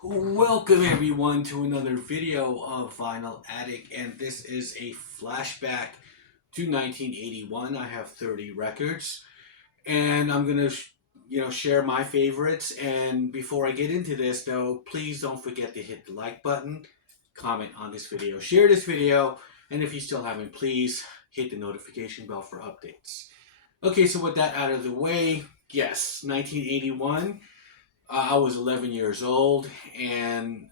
Welcome everyone to another video of Vinyl Addict, and this is a flashback to 1981. I have 30 records, and I'm gonna, share my favorites. And before I get into this, though, please don't forget to hit the like button, comment on this video, share this video, and if you still haven't, please hit the notification bell for updates. Okay, so with that out of the way, yes, 1981. I was 11 years old, and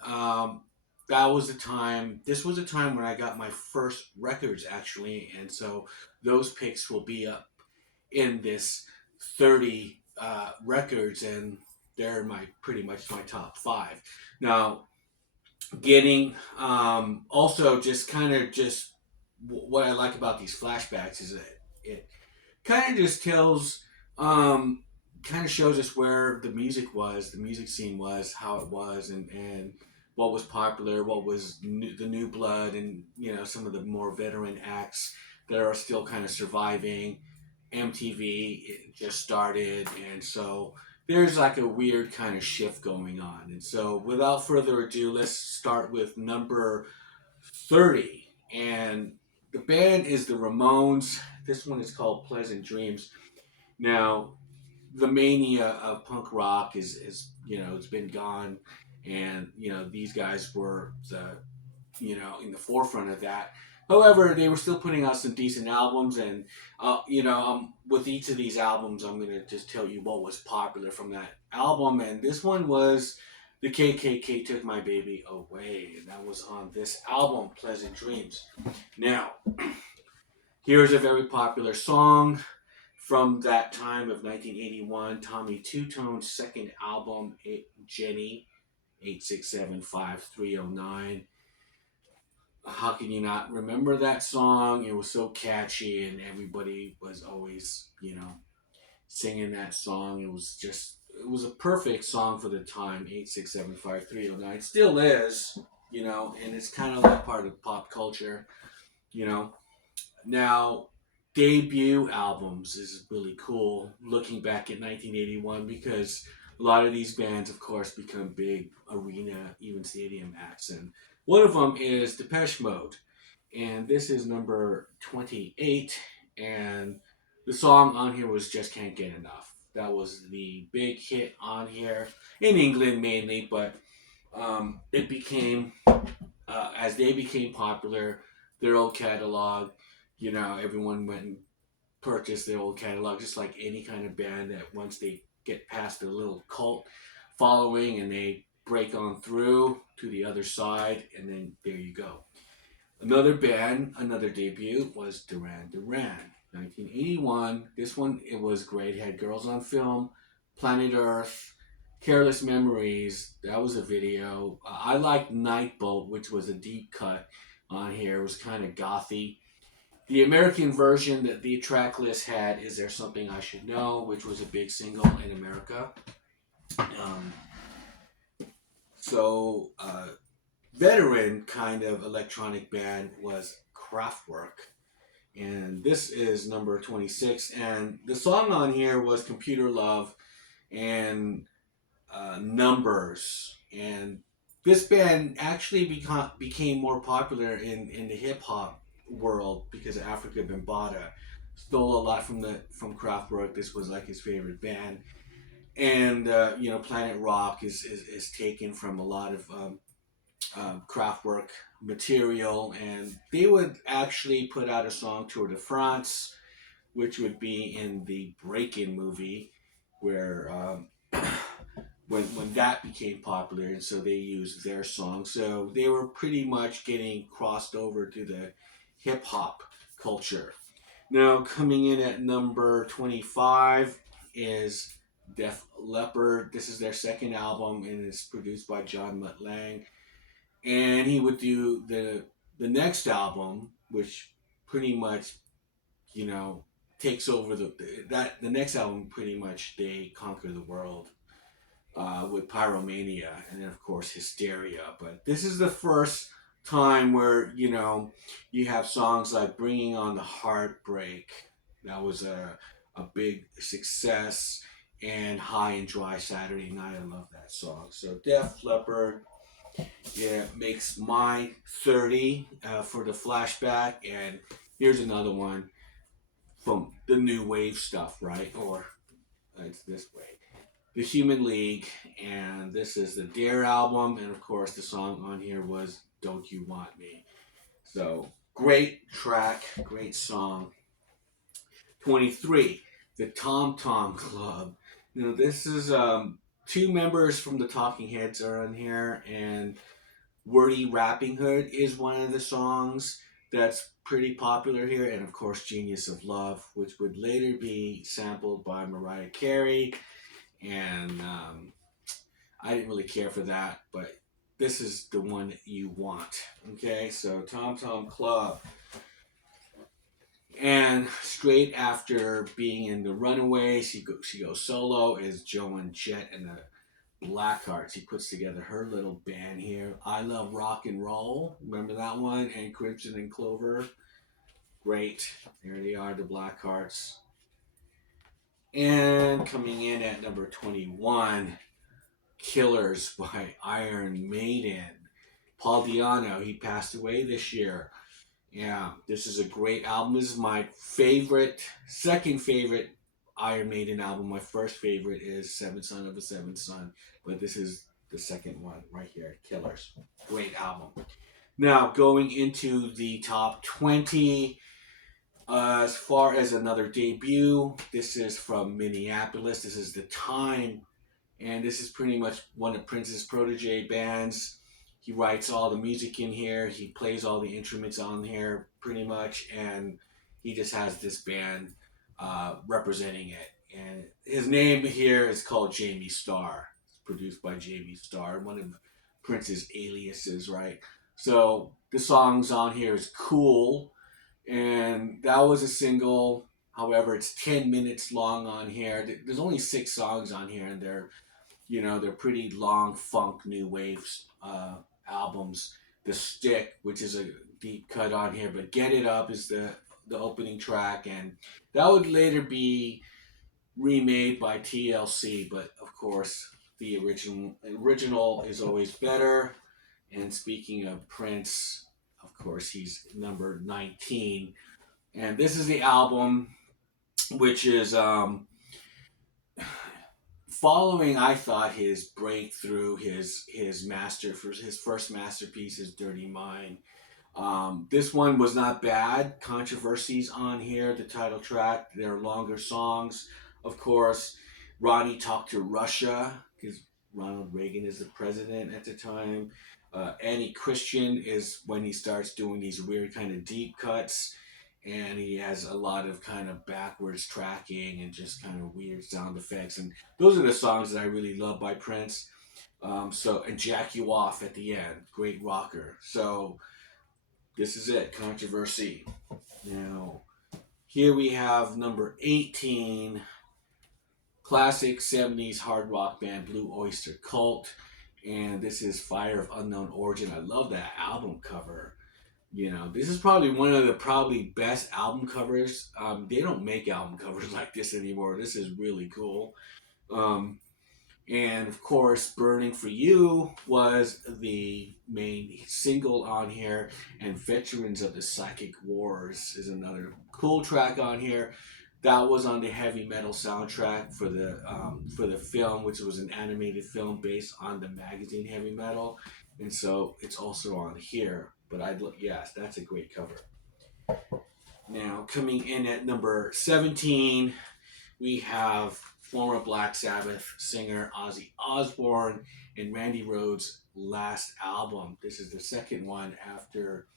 that was the time. This was the time when I got my first records, actually, and so those picks will be up in this 30 records, and they're my pretty much my top five. Now, getting also just kind of just what I like about these flashbacks is that it kind of just tells kind of shows us where the music scene was, how it was, and what was popular, what was the new blood, and some of the more veteran acts that are still kind of surviving. MTV it just started, and so there's like a weird kind of shift going on. And so, without further ado, let's start with number 30, and the band is the Ramones. This one is called Pleasant Dreams. Now, the mania of punk rock is it's been gone, and these guys were the in the forefront of that. However, they were still putting out some decent albums, and with each of these albums, I'm gonna just tell you what was popular from that album, and this one was the KKK Took My Baby Away, and that was on this album, Pleasant Dreams. Now, here's a very popular song from that time of 1981, Tommy Two Tone's second album, Jenny, 8675309. How can you not remember that song? It was so catchy, and everybody was always, singing that song. It was a perfect song for the time, 8675309. It still is, and it's kind of like part of pop culture, you know. Now, debut albums is really cool looking back at 1981 because a lot of these bands, of course, become big arena, even stadium acts. And one of them is Depeche Mode. And this is number 28. And the song on here was Just Can't Get Enough. That was the big hit on here, in England mainly, but it became, as they became popular, their old catalog, everyone went and purchased their old catalog, just like any kind of band that once they get past their little cult following and they break on through to the other side, and then there you go. Another band, another debut was Duran Duran, 1981. This one, it was great. It had Girls on Film, Planet Earth, Careless Memories. That was a video. I liked Night Boat, which was a deep cut on here. It was kind of gothy. The American version that the track list had is There Something I Should Know, which was a big single in America. Um, so, veteran kind of electronic band was Kraftwerk. And this is number 26. And the song on here was Computer Love and Numbers. And this band actually became more popular in the hip hop world because of Africa Bambaataa. Stole a lot from Kraftwerk. This was like his favorite band, and Planet Rock is taken from a lot of Kraftwerk material, and they would actually put out a song Tour de France, which would be in the Break-In movie, where when that became popular, and so they used their song. So they were pretty much getting crossed over to the hip hop culture. Now, coming in at number 25 is Def Leppard. This is their second album, and it's produced by John Mutt Lang. And he would do the next album, which pretty much, takes over the next album. Pretty much, they conquer the world with Pyromania, and then of course Hysteria. But this is the first time where you have songs like Bringing on the Heartbreak. That was a big success, and High and Dry Saturday Night. I love that song. So Def Leppard, yeah, makes my 30 for the flashback. And here's another one from the new wave stuff, right? Or it's this way. The Human League, and this is the Dare album, and of course the song on here was Don't You Want Me. So great track, great song. 23, the Tom Tom Club. This is two members from the Talking Heads are on here, and Wordy Rapping Hood is one of the songs that's pretty popular here, and of course Genius of Love, which would later be sampled by Mariah Carey, and I didn't really care for that, but this is the one that you want. Okay, so Tom Tom Club. And straight after being in the Runaways, she goes solo as Joan Jett and the Blackhearts. He puts together her little band here. I Love Rock and Roll. Remember that one? And Crimson and Clover. Great. There they are, the Blackhearts. And coming in at number 21, Killers by Iron Maiden. Paul Di'Anno, he passed away this year. Yeah, this is a great album. This is my favorite, second favorite Iron Maiden album. My first favorite is Seventh Son of a Seventh Son, but this is the second one right here, Killers. Great album. Now, going into the top 20, as far as another debut, this is from Minneapolis. This is The Time, and this is pretty much one of Prince's protege bands. He writes all the music in here. He plays all the instruments on here, pretty much, and he just has this band representing it. And his name here is called Jamie Starr. It's produced by Jamie Starr, one of Prince's aliases, right? So the songs on here is Cool, and that was a single. However, it's 10 minutes long on here. There's only 6 songs on here, and they're pretty long funk new waves albums. The Stick, which is a deep cut on here, but Get It Up is the opening track, and that would later be remade by TLC. But of course, the original is always better. And speaking of Prince, of course, he's number 19, and this is the album, which is following, I thought, his breakthrough, his first masterpiece is Dirty Mind. This one was not bad. Controversies on here, the title track. They're longer songs. Of course, Ronnie talked to Russia because Ronald Reagan is the president at the time. Annie Christian is when he starts doing these weird kind of deep cuts, and he has a lot of kind of backwards tracking and just kind of weird sound effects. And those are the songs that I really love by Prince. And Jack You Off at the end, great rocker. So this is it, Controversy. Now, here we have number 18, classic 70s hard rock band Blue Oyster Cult. And this is Fire of Unknown Origin. I love that album cover. This is probably one of the probably best album covers. They don't make album covers like this anymore. This is really cool. Um, and of course, Burning for You was the main single on here, and Veterans of the Psychic Wars is another cool track on here. That was on the heavy metal soundtrack for the film, which was an animated film based on the magazine Heavy Metal, and so it's also on here. But yes, that's a great cover. Now coming in at number 17, we have former Black Sabbath singer Ozzy Osbourne and Randy Rhoads' last album. This is the second one after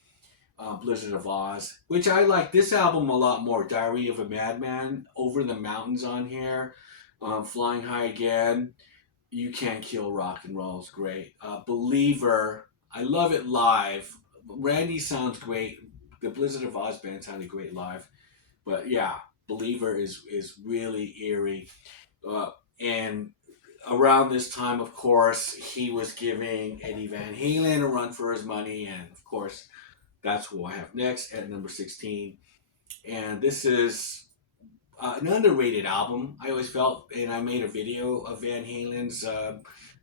Blizzard of Oz, which I like this album a lot more. Diary of a Madman, Over the Mountains on here, Flying High Again, You Can't Kill Rock and Roll is great. Believer, I love it live. Randy sounds great. The Blizzard of Oz band sounded great live. But yeah, Believer is really eerie. And around this time, of course, he was giving Eddie Van Halen a run for his money. And of course, that's who I have next at number 16. And this is an underrated album. I always felt, and I made a video of Van Halen's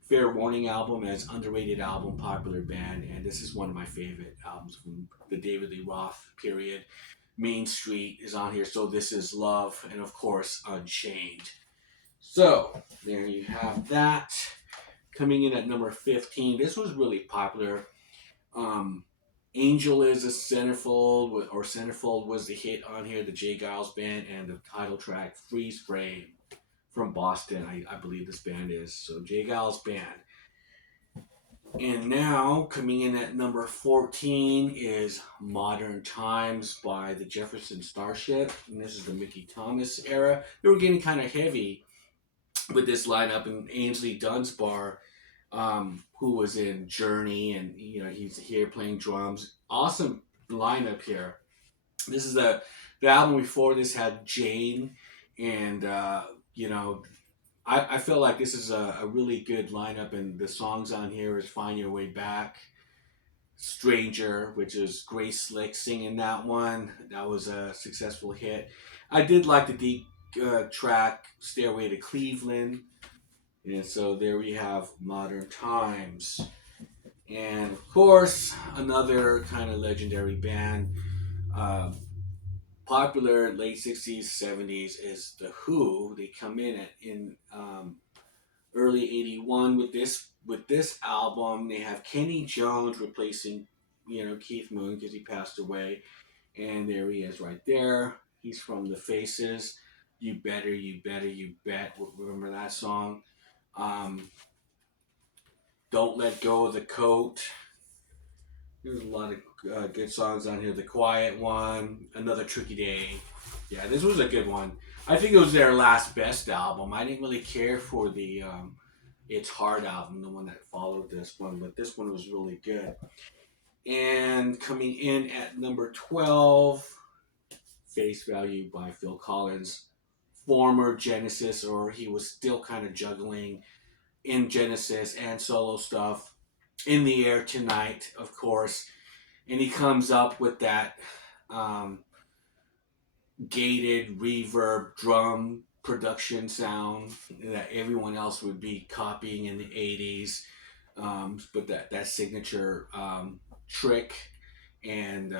Fair Warning album as underrated album, popular band, and this is one of my favorite albums from the David Lee Roth period. Main Street is on here, so this is Love, and of course Unchained. So there you have that. Coming in at number 15, this was really popular. Um, Angel is a centerfold, or Centerfold was the hit on here, the Jay Giles band, and the title track Freeze Frame from Boston, I believe this band is. So Jay Giles band. And now coming in at number 14 is Modern Times by the Jefferson Starship. And this is the Mickey Thomas era. They were getting kind of heavy with this lineup, and Ainsley Dunsbar, who was in Journey, and he's here playing drums. Awesome lineup here. This is the album before this had Jane, and I feel like this is a really good lineup, and the songs on here is Find Your Way Back, Stranger, which is Grace Slick singing that one. That was a successful hit. I did like the deep track Stairway to Cleveland. And so there we have Modern Times. And of course, another kind of legendary band, uh, popular late 60s, 70s, is The Who. They come in early 81 with this album. They have Kenny Jones replacing Keith Moon because he passed away. And there he is right there. He's from The Faces. You better, you better, you bet. Remember that song? Um, Don't Let Go of the Coat. There's a lot of good songs on here. The Quiet One, Another Tricky Day. Yeah, this was a good one. I think it was their last best album. I didn't really care for the It's Hard album, the one that followed this one, but this one was really good. And coming in at number 12, Face Value by Phil Collins. Former Genesis, or he was still kind of juggling in Genesis and solo stuff. In the Air Tonight, of course. And he comes up with that gated reverb drum production sound that everyone else would be copying in the 80s. But that signature trick, and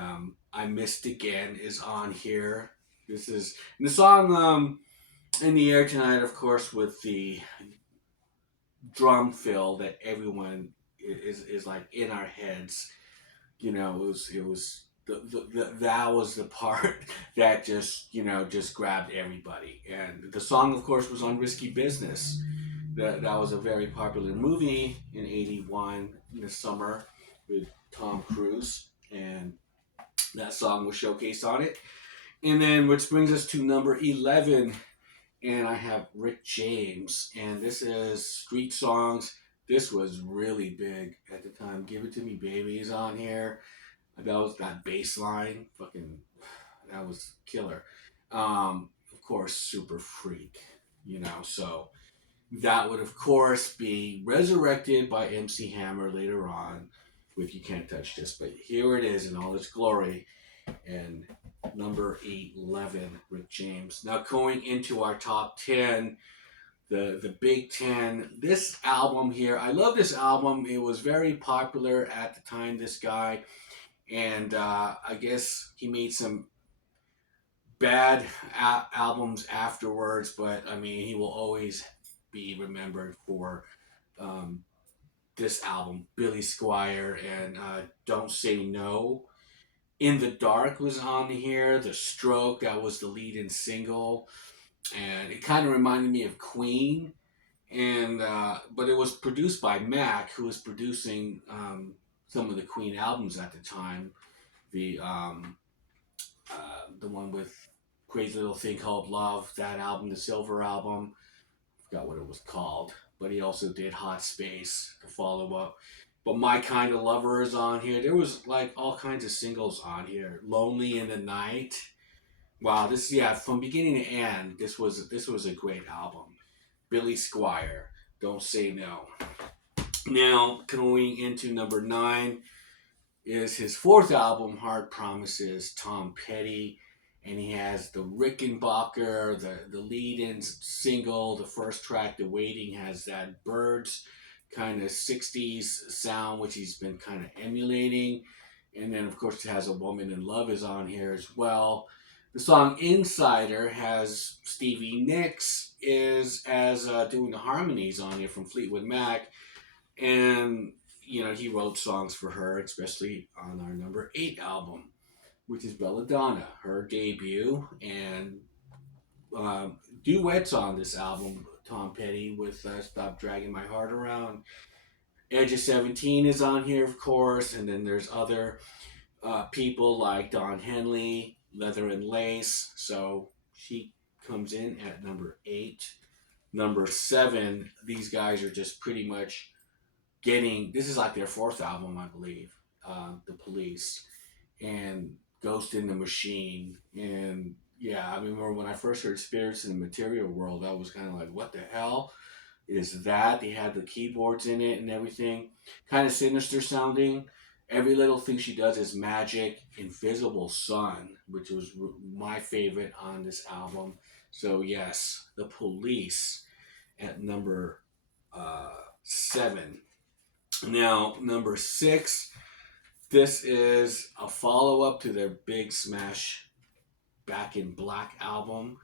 I Missed Again is on here. This is the song In the Air Tonight, of course, with the drum fill that everyone is like in our heads. It was that was the part that just grabbed everybody. And the song, of course, was on Risky Business. That was a very popular movie in '81 in the summer with Tom Cruise, and that song was showcased on it. And then, which brings us to number 11, and I have Rick James, and this is Street Songs. This was really big at the time. Give It to Me, Baby is on here. That was that bass line. Fucking, that was killer. Of course, Super Freak, so that would, of course, be resurrected by MC Hammer later on with You Can't Touch This. But here it is in all its glory. And number 11, Rick James. Now going into our top 10, the Big Ten. This album here, I love this album. It was very popular at the time, this guy. And I guess he made some bad albums afterwards, but I mean, he will always be remembered for um, this album, Billy Squire, and Don't Say No. In the Dark was on here. The Stroke, that was the lead-in single, and it kind of reminded me of Queen. And but it was produced by Mac, who was producing some of the Queen albums at the time. The one with Crazy Little Thing Called Love, that album, the Silver album. Forgot what it was called, but he also did Hot Space, the follow up. But My Kind of Lover is on here. There was like all kinds of singles on here. Lonely in the Night. Wow, from beginning to end, this was a great album. Billy Squire, Don't Say No. Now going into number 9 is his fourth album, Hard Promises, Tom Petty. and he has the Rickenbacker, the lead-in single, the first track, The Waiting, has that Birds kind of 60s sound, which he's been kind of emulating. And then, of course, it has A Woman in Love is on here as well. The song Insider has Stevie Nicks is as doing the harmonies on here from Fleetwood Mac. And, you know, he wrote songs for her, especially on our number 8 album, which is Belladonna, her debut. And duets on this album, Tom Petty with Stop Dragging My Heart Around. Edge of 17 is on here, of course, and then there's other people like Don Henley, Leather and Lace. So she comes in at number 8. Number 7, these guys are just pretty much getting, this is like their 4th album, I believe, The Police, and Ghost in the Machine. And yeah, I remember when I first heard Spirits in the Material World, I was kind of like, what the hell is that? They had the keyboards in it and everything. Kind of sinister sounding. Every Little Thing She Does Is Magic. Invisible Sun, which was my favorite on this album. So yes, The Police at number 7. Now, number 6, this is a follow up to their big smash Back in Black album.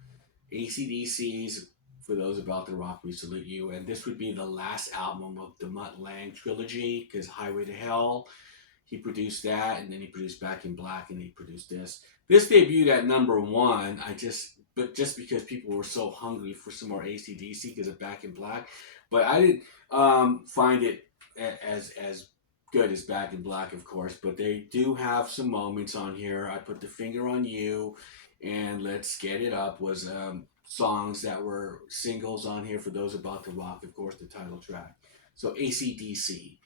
AC/DC's For Those About to Rock, We Salute You. And this would be the last album of the Mutt Lange trilogy, because Highway to Hell, he produced that, and then he produced Back in Black, and he produced this. This debuted at number 1. But just because people were so hungry for some more AC/DC because of Back in Black. But I didn't find it as good as Back in Black, of course. But they do have some moments on here. I Put the Finger on You and Let's Get It Up was songs that were singles on here. For Those About to Rock, of course, the title track. So AC/DC.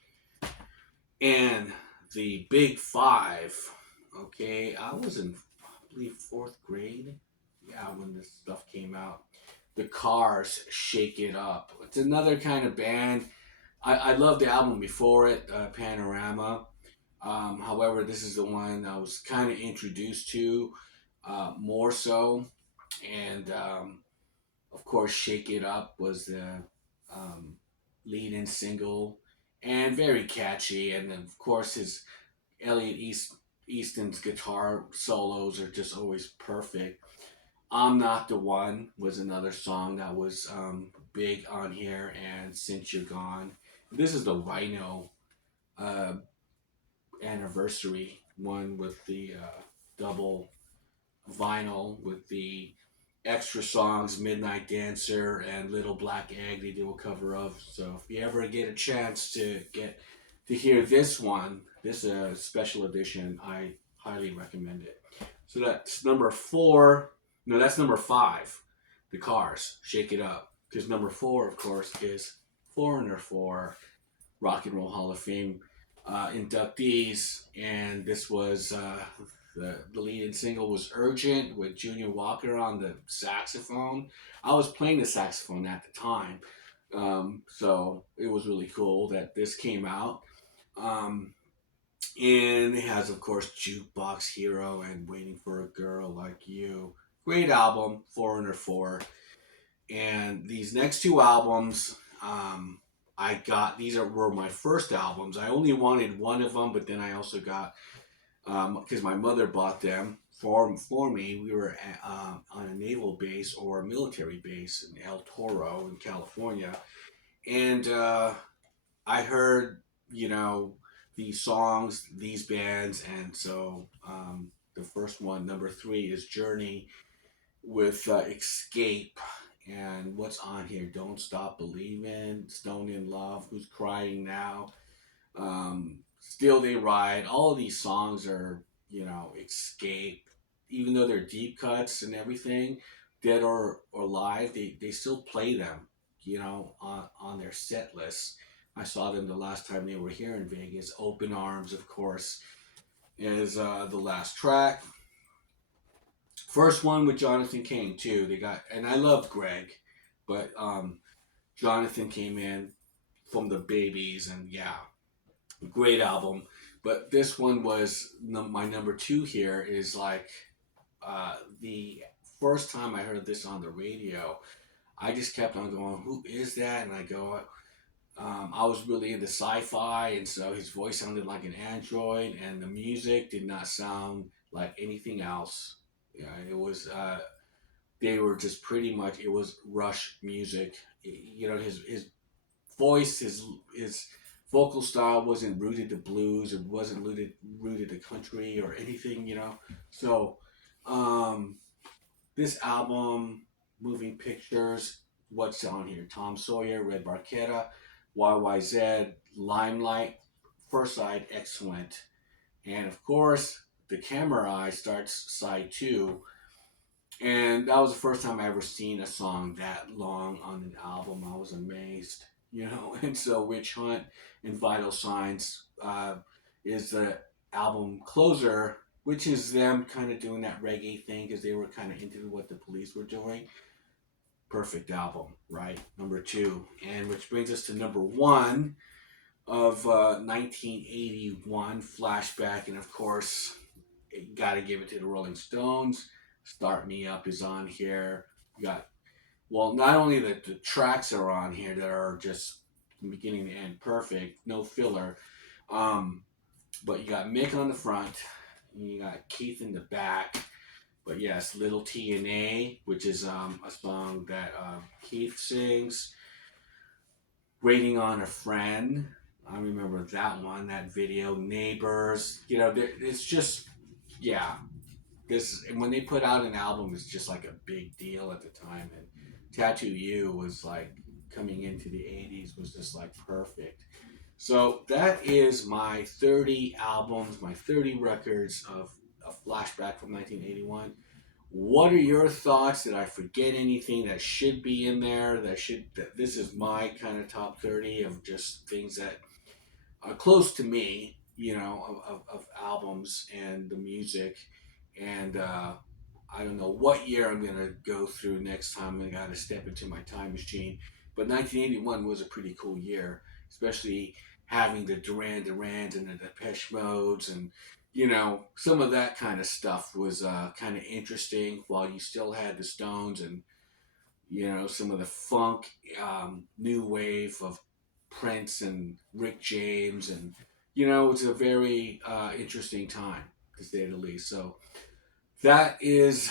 And the Big Five. Okay, I was in, I believe, 4th grade. Yeah, when this stuff came out. The Cars, Shake It Up. It's another kind of band. I loved the album before it, Panorama. However, this is the one I was kind of introduced to more so. And of course, Shake It Up was the um, lead in single and very catchy. And then, of course, his Easton's guitar solos are just always perfect. I'm Not the One was another song that was big on here, and Since You're Gone. This is the Rhino uh, anniversary one with the double vinyl with the extra songs, Midnight Dancer and Little Black Egg, they do a cover of. So if you ever get a chance to get to hear this one, this special edition, I highly recommend it. So that's number 4. No, that's number 5. The Cars, Shake It Up. Because number 4, of course, is Foreigner 4, Rock and Roll Hall of Fame inductees. And this was the lead-in single was Urgent with Junior Walker on the saxophone. I was playing the saxophone at the time. So it was really cool that this came out. And it has, of course, Jukebox Hero and Waiting for a Girl Like You. Great album, Foreigner 4. And these next 2 albums, I got, were my first albums. I only wanted one of them, but then I also got, because my mother bought them for me. We were on a naval base or a military base in El Toro in California. And I heard, you know, these songs, these bands, and so the first one, number 3, is Journey with Escape. And what's on here? Don't Stop Believing, Stone in Love, Who's Crying Now, Still They Ride. All of these songs are, you know, Escape. Even though they're deep cuts and everything, dead or live, they still play them, you know, on their set list. I saw them the last time they were here in Vegas. Open Arms, of course, is the last track. First one with Jonathan Cain too. They got, and I loved Greg, but Jonathan came in from the Babies, and yeah, great album. But this one was my number 2 here. Is like The first time I heard this on the radio, I just kept on going, "Who is that?" And I go, I was really into sci-fi, and so his voice sounded like an android, and the music did not sound like anything else. Yeah, it was. They were just pretty much. It was Rush music. You know, his voice, his vocal style wasn't rooted to blues. It wasn't rooted to country or anything. You know, so um, this album, Moving Pictures, what's on here? Tom Sawyer, Red Barchetta, YYZ, Limelight, First Side, excellent. And of course, The Camera Eye starts side two. And that was the first time I ever seen a song that long on an album. I was amazed, you know. And so Witch Hunt and Vital Signs is the album closer, which is them kind of doing that reggae thing because they were kind of into what the Police were doing. Perfect album, right? Number two. And which brings us to number one of 1981, Flashback. And of course, got to give it to the Rolling Stones. Start Me Up is on here. You got, well, not only the tracks are on here that are just from beginning to end perfect, no filler, um, but you got Mick on the front, and you got Keith in the back. But yes, Little T and A, which is a song that Keith sings. Waiting on a Friend. I remember that one, that video. Neighbors. You know, it's just, yeah. This, and when they put out an album, it's just like a big deal at the time. And Tattoo You was like coming into the 80s was just like perfect. So that is my 30 albums, my 30 records of a Flashback from 1981. What are your thoughts? Did I forget anything that should be in there? That this is my kind of top 30 of just things that are close to me, you know, of albums and the music. And I don't know what year I'm gonna go through next time. I gotta step into my time machine. But 1981 was a pretty cool year, especially having the Duran Durans and the Depeche Modes, and you know some of that kind of stuff was kind of interesting. While you still had the Stones and you know some of the funk, new wave of Prince and Rick James, and you know it's a very interesting time to say the least. So that is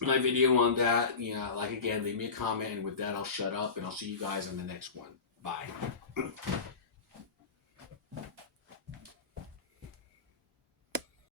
my video on that. You know, like again, leave me a comment, and with that, I'll shut up and I'll see you guys on the next one. Bye.